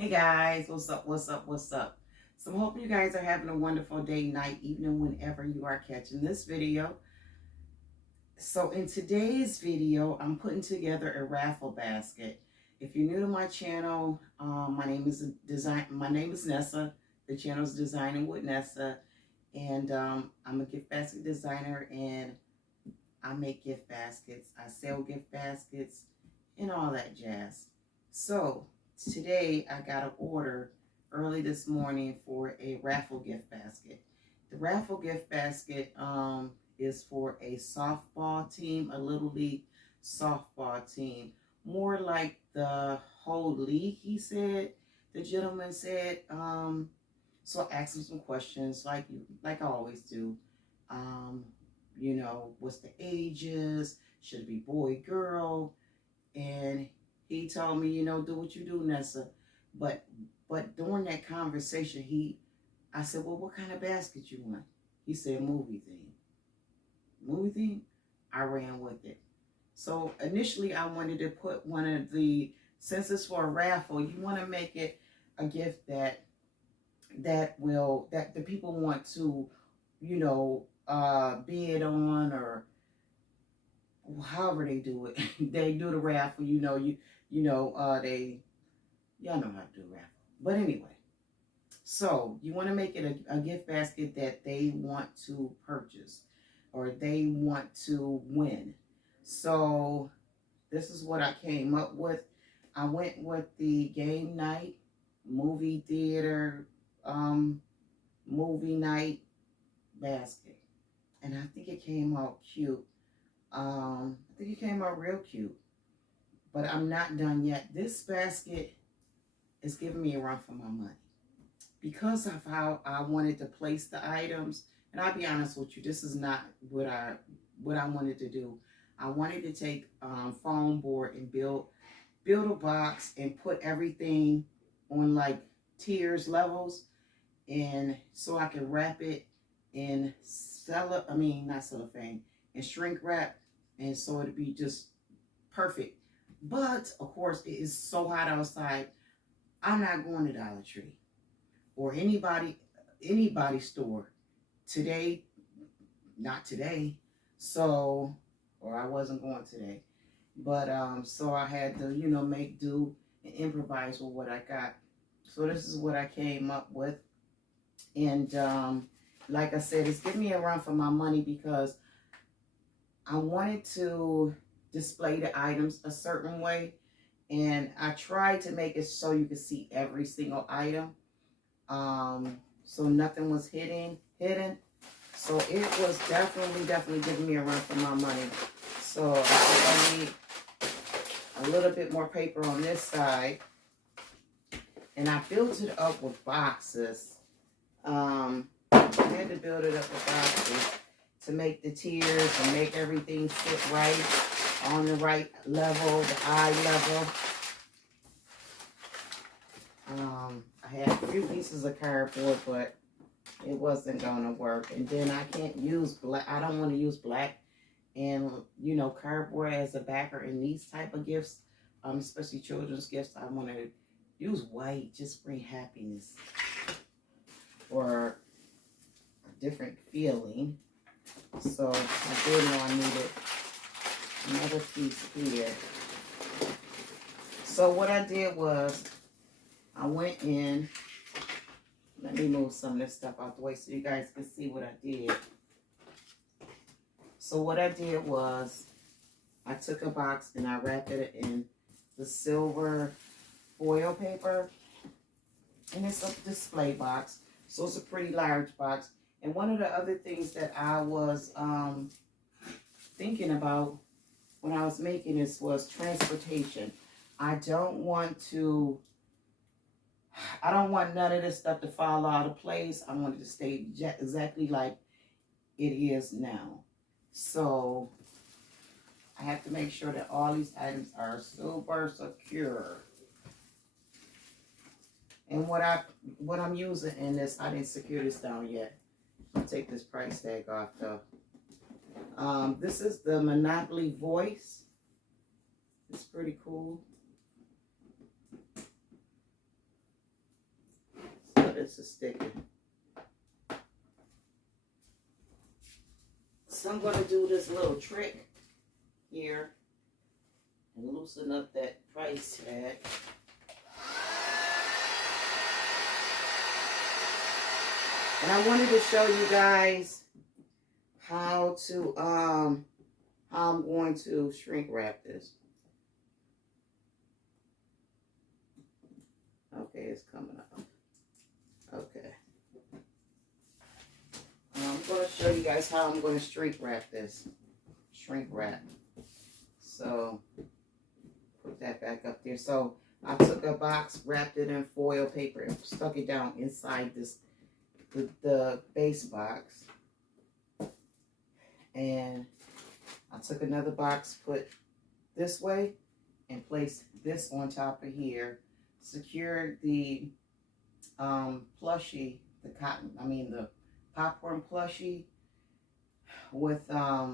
Hey guys, what's up? What's up? What's up? So I'm hoping you guys are having a wonderful day, night, evening, whenever you are catching this video. So in today's video, I'm putting together a raffle basket. If you're new to my channel, my name is Nessa. The channel is Designing with Nessa, and I'm a gift basket designer, and I make gift baskets. I sell gift baskets and all that jazz. So today I got an order early this morning for a raffle gift basket. The raffle gift basket is for a softball team, a little league softball team. More like the whole league, he said. The gentleman said. So I asked him some questions like I always do. Um, what's the ages? Should it be boy, girl? And he told me, do what you do, Nessa. But during that conversation, I said, well, what kind of basket you want? He said, movie theme. Movie theme? I ran with it. So initially, I wanted to put one of the, since it's for a raffle, you want to make it a gift that the people want to, bid on, or however they do it. They do the raffle, y'all know how to do raffle. But anyway, so you want to make it a gift basket that they want to purchase or they want to win. So this is what I came up with. I went with the game night, movie theater, movie night basket. And I think it came out cute. I think it came out real cute. But I'm not done yet. This basket is giving me a run for my money. Because of how I wanted to place the items, and I'll be honest with you, this is not what I wanted to do. I wanted to take foam board and build a box and put everything on like tiers, levels, and so I can wrap it in not cellophane, and shrink wrap, and so it'd be just perfect. But of course, it is so hot outside. I'm not going to Dollar Tree or anybody store today. Not today. So, or I wasn't going today. But so I had to, make do and improvise with what I got. So this is what I came up with. And like I said, it's giving me a run for my money because I wanted to display the items a certain way. And I tried to make it so you could see every single item. So nothing was hidden. So it was definitely giving me a run for my money. So I think I need a little bit more paper on this side. And I built it up with boxes. I had to build it up with boxes to make the tiers and make everything sit right on the right level, the eye level. I had a few pieces of cardboard, but it wasn't gonna work. And then I can't use black. I don't want to use black and cardboard as a backer in these type of gifts, especially children's gifts. I want to use white, just bring happiness or a different feeling. So I did know I needed another piece here. So what I did was I went in. Let me move some of this stuff out the way so you guys can see what I did. So what I did was I took a box and I wrapped it in the silver foil paper. And it's a display box. So it's a pretty large box. And one of the other things that I was thinking about when I was making this was transportation. I don't want none of this stuff to fall out of place. I want it to stay exactly like it is now. So I have to make sure that all these items are super secure. And what I'm using in this, I didn't secure this down yet. I'll take this price tag off though. This is the Monopoly Voice. It's pretty cool. this is sticking. So I'm going to do this little trick here and loosen up that price tag. And I wanted to show you guys how I'm going to shrink wrap this. Okay, it's coming up. Okay. I'm going to show you guys how I'm going to shrink wrap this. Shrink wrap. So, put that back up there. So, I took a box, wrapped it in foil paper, and stuck it down inside this the base box. And I took another box, put this way, and placed this on top of here. Secured the plushie, the popcorn plushie with I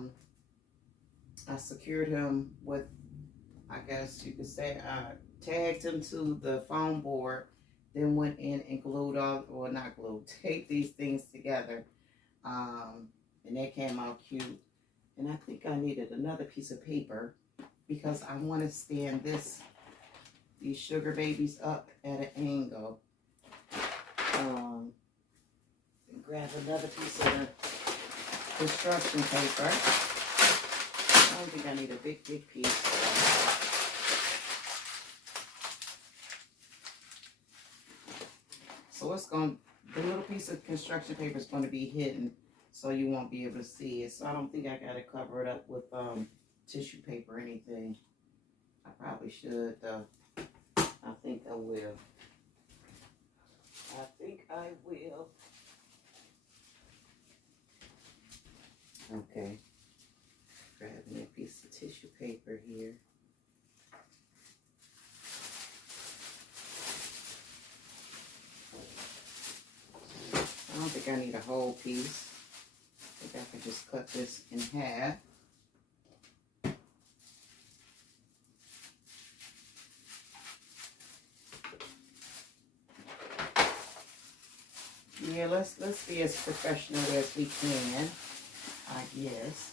secured him with, I guess you could say, I tagged him to the foam board, then went in and glued all, or not glued, taped these things together, and they came out cute. And I think I needed another piece of paper because I want to stand these sugar babies up at an angle. Grab another piece of the construction paper. I don't think I need a big piece. So the little piece of construction paper is going to be hidden, so you won't be able to see it. So I don't think I got to cover it up with tissue paper or anything. I probably should, though. I think I will. I think I will. Okay. Grabbing a piece of tissue paper here. I don't think I need a whole piece. I think I can just cut this in half. Yeah, let's be as professional as we can, I guess.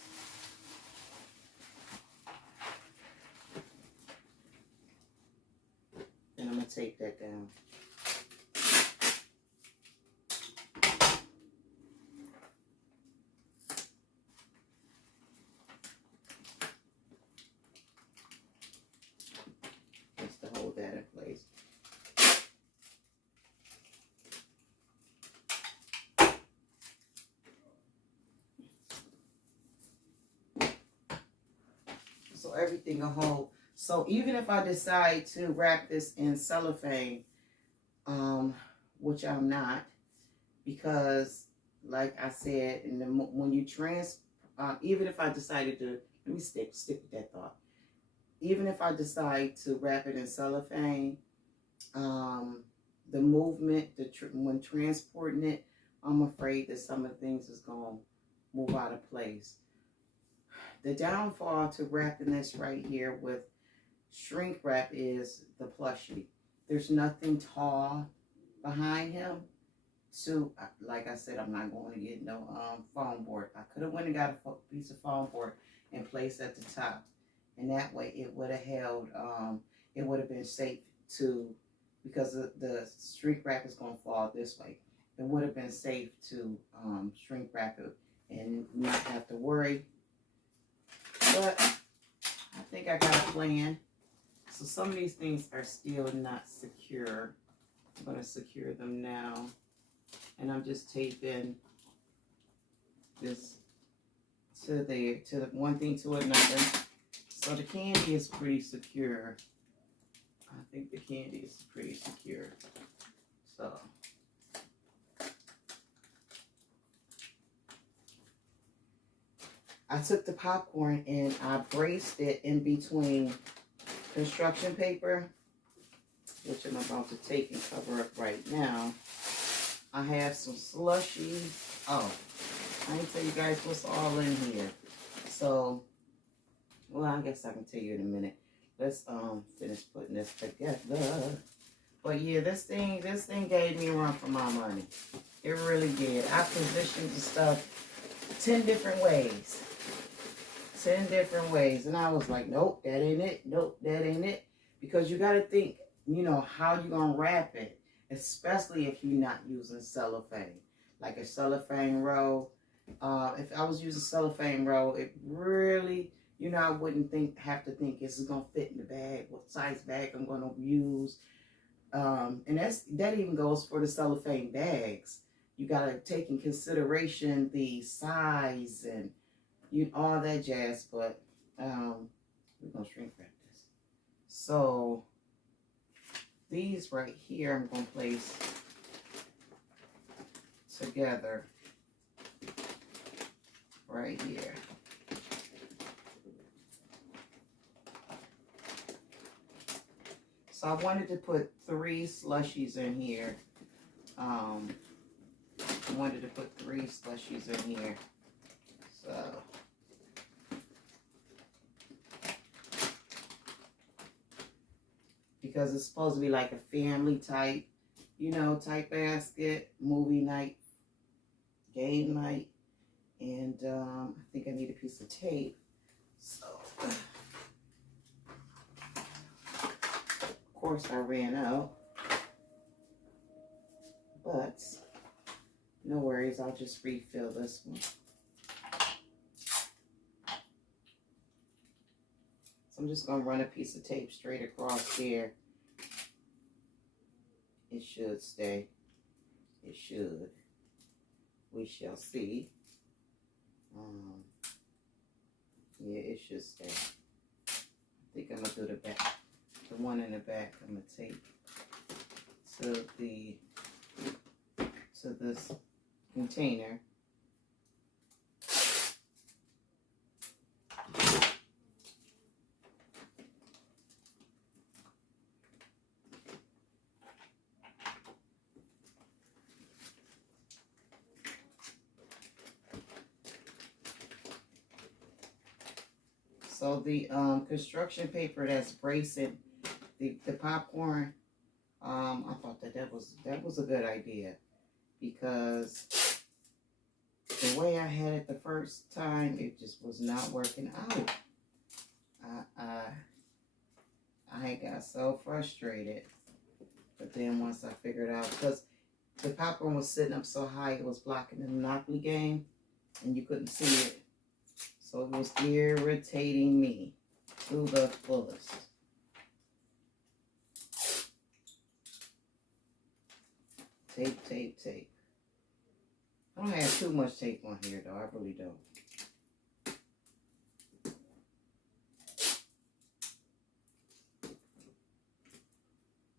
And I'm gonna take that down. Just to hold that in place. So everything will hold. So even if I decide to wrap this in cellophane, which I'm not, because like I said, when you even if I decided to, let me stick with that thought. Even if I decide to wrap it in cellophane, the movement, when transporting it, I'm afraid that some of the things is going to move out of place. The downfall to wrapping this right here with shrink wrap is the plushie. There's nothing tall behind him. So, like I said, I'm not going to get no foam board. I could have went and got a piece of foam board and placed at the top. And that way it would have held, it would have been safe to, because the shrink wrap is going to fall this way. It would have been safe to shrink wrap it and not have to worry. But I think I got a plan. So some of these things are still not secure. I'm going to secure them now. And I'm just taping this to the one thing to another. So the candy is pretty secure. I think the candy is pretty secure. So I took the popcorn and I braced it in between construction paper, which I'm about to take and cover up right now. I have some slushies. Oh, I didn't tell you guys what's all in here. So, well, I guess I can tell you in a minute. Let's finish putting this together. But yeah, this thing gave me a run for my money. It really did. I positioned the stuff 10 different ways. 10 different ways. And I was like, nope, that ain't it. Nope, that ain't it. Because you got to think, you know, how you going to wrap it. Especially if you're not using cellophane. Like a cellophane roll. If I was using cellophane roll, it really, you know, I wouldn't have to think, is it going to fit in the bag? What size bag I'm going to use? And that even goes for the cellophane bags. You got to take in consideration the size and all that jazz. But we're going to shrink wrap this. So these right here I'm going to place together right here. So I wanted to put 3 slushies in here. I wanted to put 3 slushies in here. So because it's supposed to be like a family type, you know, type basket, movie night, game night. And I think I need a piece of tape. So of course I ran out, but no worries, I'll just refill this one. So I'm just going to run a piece of tape straight across there. It should stay. It should. We shall see. Yeah, it should stay. I think I'm going to do the back. The one in the back, I'm going to tape to this container. So the construction paper that's bracing the popcorn, I thought that was a good idea, because the way I had it the first time, it just was not working out. I got so frustrated, but then once I figured out, because the popcorn was sitting up so high, it was blocking the Monopoly game, and you couldn't see it. So it was irritating me to the fullest. Tape, tape, tape. I don't have too much tape on here, though. I really don't.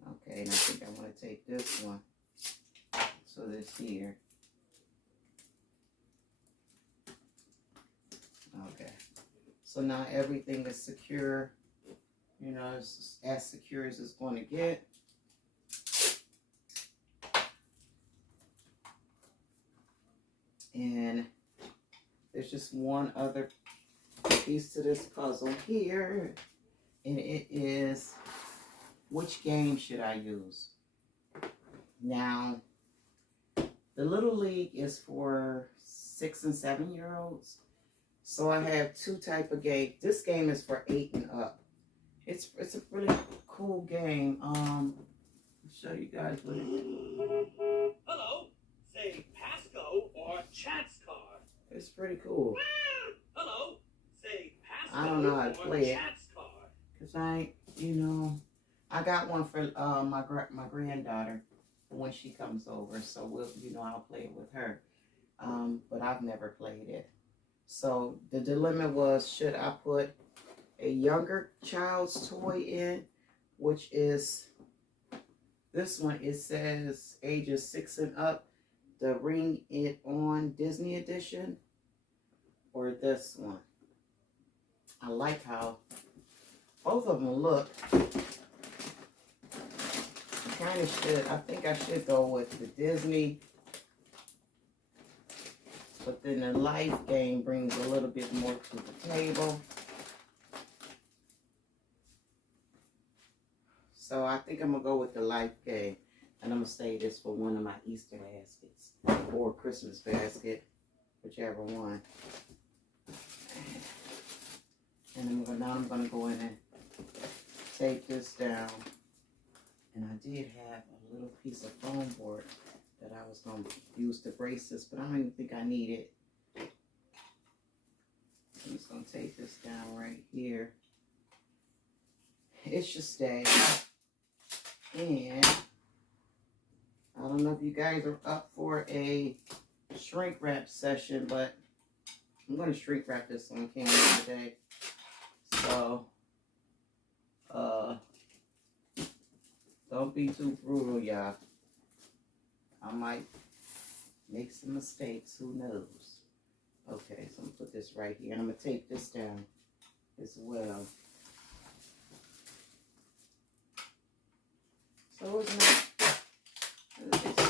Okay, and I think I want to take this one to this here. Okay. So now everything is secure. You know, it's as secure as it's going to get. And there's just one other piece to this puzzle here. And it is, which game should I use? Now, the Little League is for 6 and 7 year olds. So I have 2 type of game. This game is for 8 and up. It's a really cool game. I'll show you guys what it is. Hello, say Pasco or Chance card. It's pretty cool. Hello, say Pasco I don't know how to play it, Chance card. cause I got one for my granddaughter when she comes over. So I'll play it with her. But I've never played it. So the dilemma was, should I put a younger child's toy in, which is this one. It says ages 6 and up, the Ring It On Disney edition, or this one. I like how both of them look. I think I should go with the Disney, but then the Life game brings a little bit more to the table. So I think I'm gonna go with the Life Gay, and I'm gonna save this for one of my Easter baskets or Christmas basket, whichever one. And now I'm gonna go in and tape this down. And I did have a little piece of foam board that I was gonna use to brace this, but I don't even think I need it. I'm just gonna take this down right here. It should stay. And I don't know if you guys are up for a shrink wrap session, but I'm gonna shrink wrap this on camera today. So, don't be too brutal, y'all. I might make some mistakes, who knows? Okay, so I'm gonna put this right here, and I'm gonna tape this down as well. So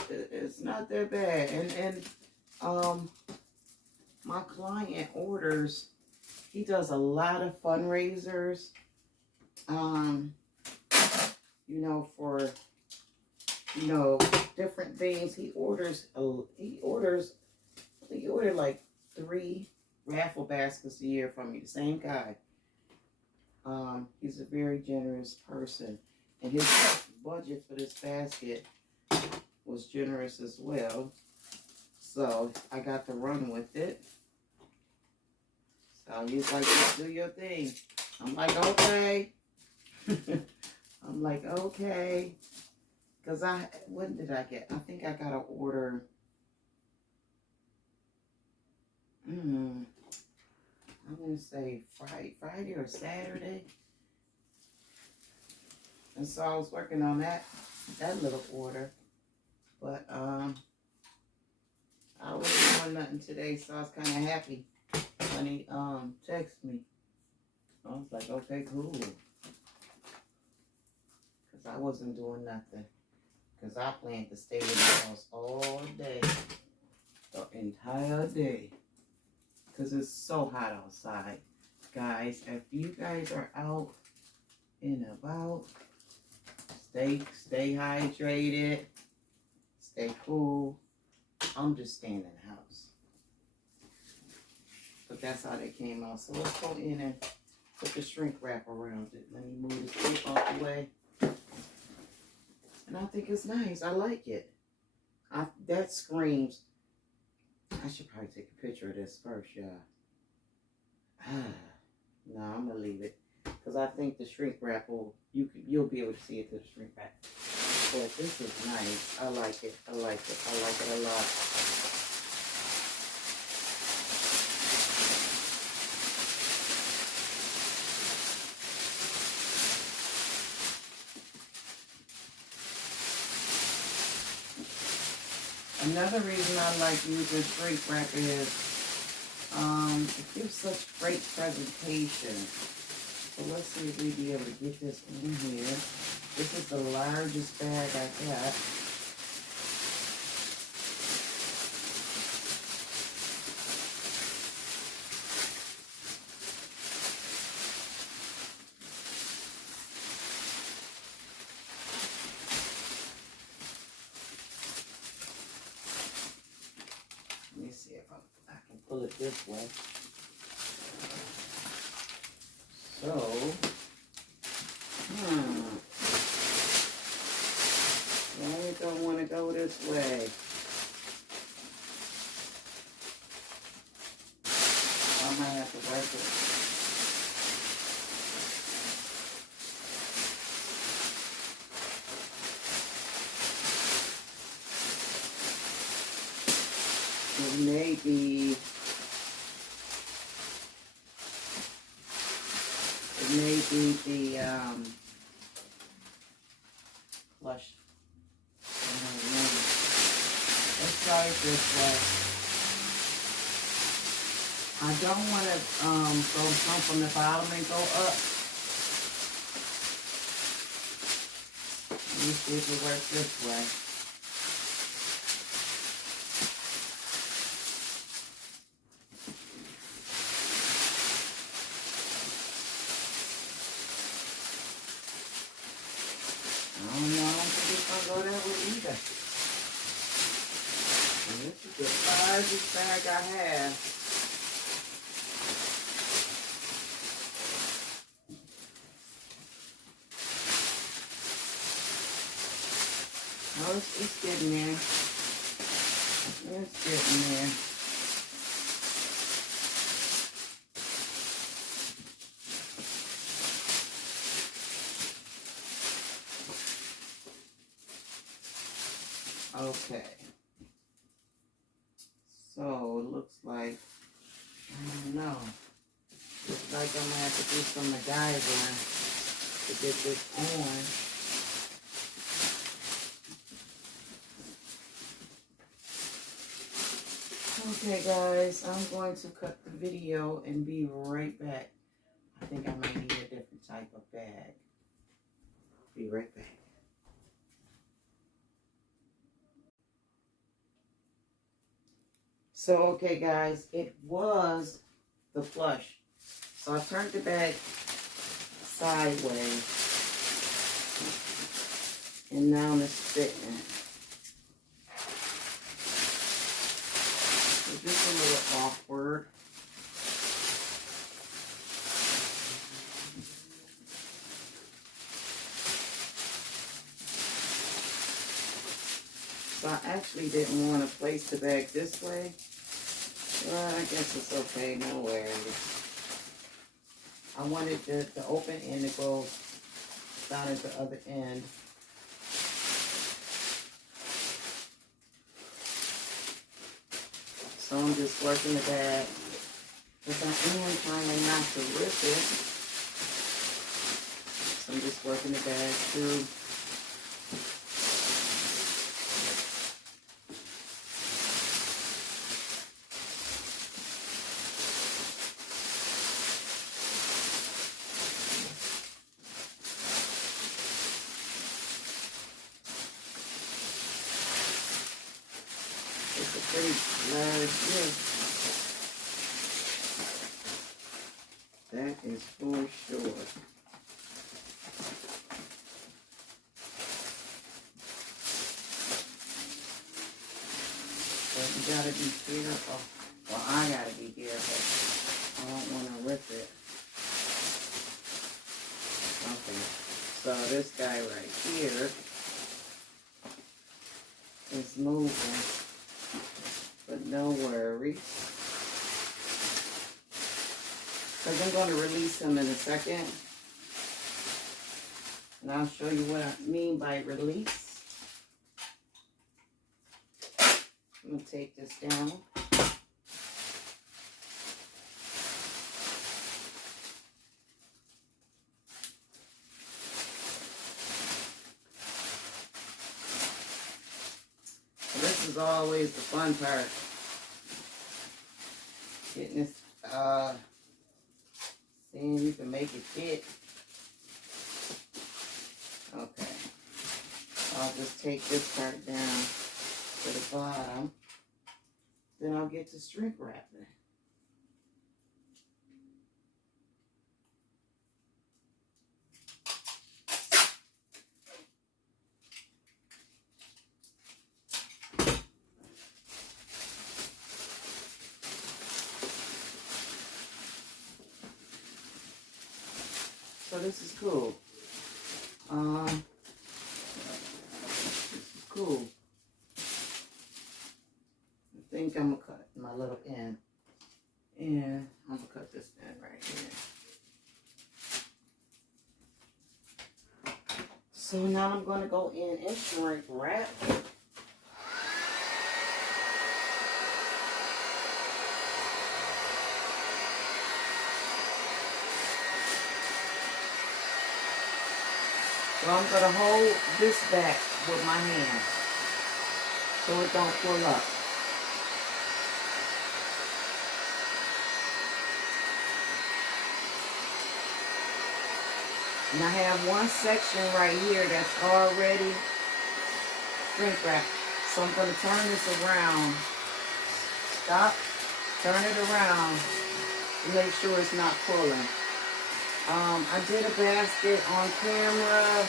it's not that bad, and my client orders. He does a lot of fundraisers. You know, for different things. He orders. I think he ordered like 3 raffle baskets a year from me. The same guy. He's a very generous person, and his budget for this basket was generous as well. So I got to run with it. So he's like, just do your thing. I'm like, okay. I'm like, okay. Because when did I get? I think I got an order. I want to say Friday or Saturday. And so I was working on that little order. But I wasn't doing nothing today, so I was kind of happy when he texted me. I was like, okay, cool. Because I wasn't doing nothing. Because I planned to stay in the house all day. The entire day. Because it's so hot outside. Guys, if you guys are out and about, stay hydrated. Stay cool. I'm just staying in the house. But that's how they came out. So let's go in and put the shrink wrap around it. Let me move this tape out the way. And I think it's nice. I like it. That screams. I should probably take a picture of this first, y'all. No, I'm gonna leave it because I think the shrink wrap you'll be able to see it through the shrink wrap. But this is nice. I like it. I like it. I like it a lot. Another reason I like using shrink wrap is it gives such great presentation. So let's see if we'll be able to get this in here. This is the largest bag I got. Let me see if I can pull it this way. So, I don't want to go this way. I might have to work it. It may be the plush. I don't know. Let's try it this way. I don't want to go come from the bottom and go up. Let me see if it works this way. don't know. I don't think it's gonna go that way either. And this is the largest bag I have. Oh, it's getting there. It's getting there. Okay. So it looks like, I don't know. Looks like I'm gonna have to do some MacGyver to get this on. Okay guys, I'm going to cut the video and be right back. I think I might need a different type of bag. Be right back. So, okay guys, it was the plush. So I turned the bag sideways. And now it's fitting. It's just a little awkward. So I actually didn't want to place the bag this way. Well, I guess it's okay, no worries. I wanted the open end to go down at the other end. So I'm just working the bag. But I am trying not to rip it. So I'm just working the bag through. It's a pretty large gift. That is for sure. But you gotta be careful. Well, I gotta be careful. I don't want to rip it. Okay. So this guy right here is moving. But no worries. Because I'm going to release him in a second. And I'll show you what I mean by release. I'm going to take this down. So this is always the fun part. Getting this, seeing you can make it fit. Okay. I'll just take this part down to the bottom. Then I'll get to shrink wrapping. So this is cool. This is cool. I think I'm gonna cut my little end. And I'm gonna cut this end right here. So now I'm gonna go in and shrink wrap. So I'm going to hold this back with my hand so it don't pull up. And I have one section right here that's already shrink wrapped. So I'm going to turn this around. Stop, turn it around to make sure it's not pulling. I did a basket on camera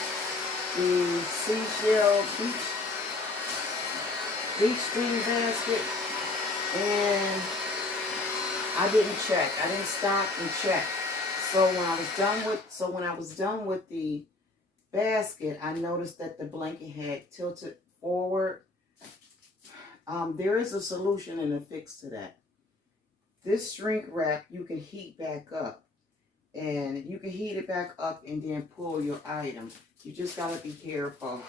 the seashell beach steam basket, and I didn't check. I didn't stop and check. So when I was done with the basket, I noticed that the blanket had tilted forward. There is a solution and a fix to that. This shrink wrap you can heat back up, and you can heat it back up and then pull your item. You just gotta be careful.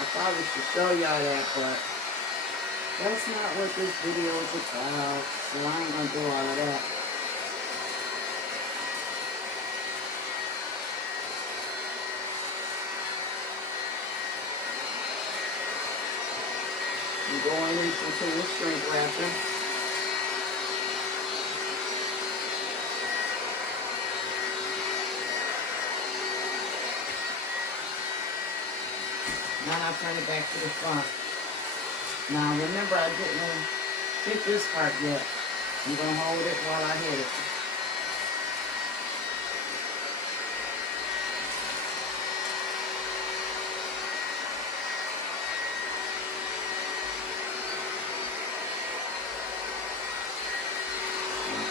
I probably should show y'all that, but that's not what this video is about, so I ain't gonna do all of that. I'm going into the shrink wrapping. Now I'll turn it back to the front. Now remember, I didn't hit this part yet. I'm going to hold it while I hit it.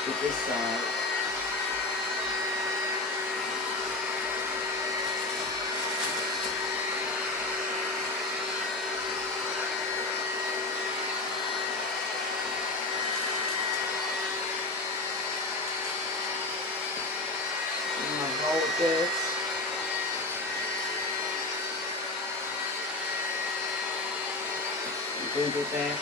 Get this side. Hold this. Bring it back.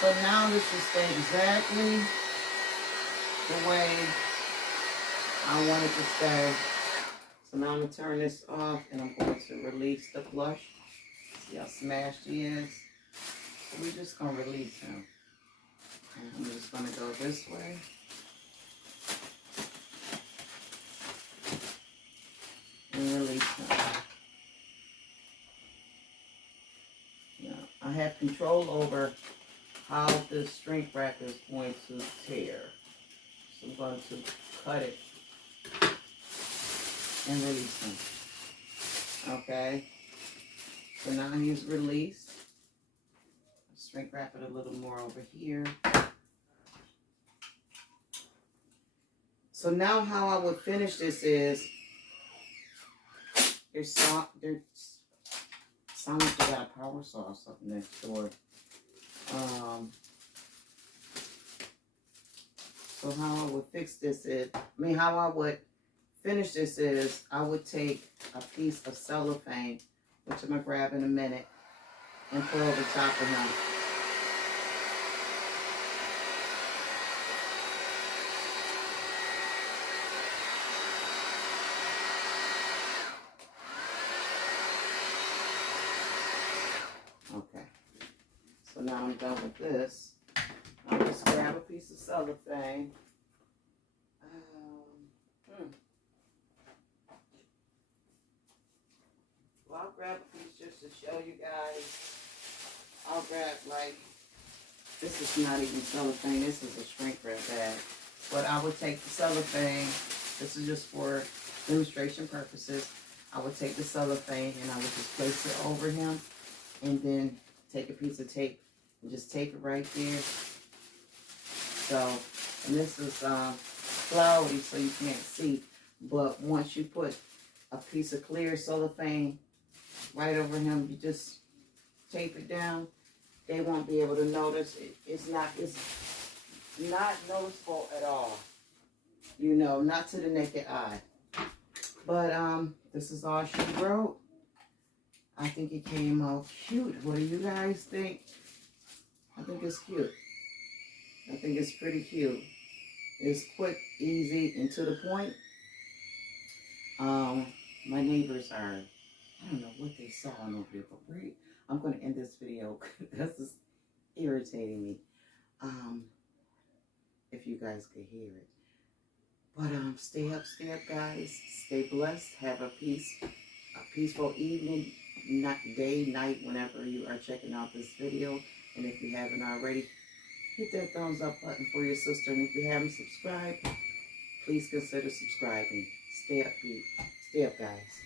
So now this should stay exactly the way I want it to stay. So now I'm going to turn this off and I'm going to release the plush. See how smashed he is? So we're just going to release him. And I'm just going to go this way. And release him. Now, I have control over how this shrink wrap is going to tear. So I'm going to cut it and release him. Okay. So now he's released. I'll shrink wrap it a little more over here. So now how I would finish this is, sound like they got a power saw or something next door. So how I would fix this is, how I would finish this is, I would take a piece of cellophane, which I'm going to grab in a minute, and put over top of him. Okay. So now I'm done with this. I'll just grab a piece of cellophane. Well, I'll grab a piece just to show you guys. I'll grab, this is not even cellophane, this is a shrink wrap bag. But I would take the cellophane, this is just for demonstration purposes. I would take the cellophane and I would just place it over him, and then take a piece of tape and just tape it right there. So, and this is cloudy so you can't see, but once you put a piece of clear cellophane right over him, you just tape it down. They won't be able to notice. It's not noticeable at all. You know, not to the naked eye. But this is all she wrote. I think it came out cute. What do you guys think? I think it's cute. I think it's pretty cute. It's quick, easy, and to the point. My neighbors are I don't know what they saw on over there, but I'm going to end this video because it's irritating me. If you guys could hear it. But stay up, guys. Stay blessed. Have a peaceful evening, day, night, whenever you are checking out this video. And if you haven't already, hit that thumbs up button for your sister. And if you haven't subscribed, please consider subscribing. Stay up, guys.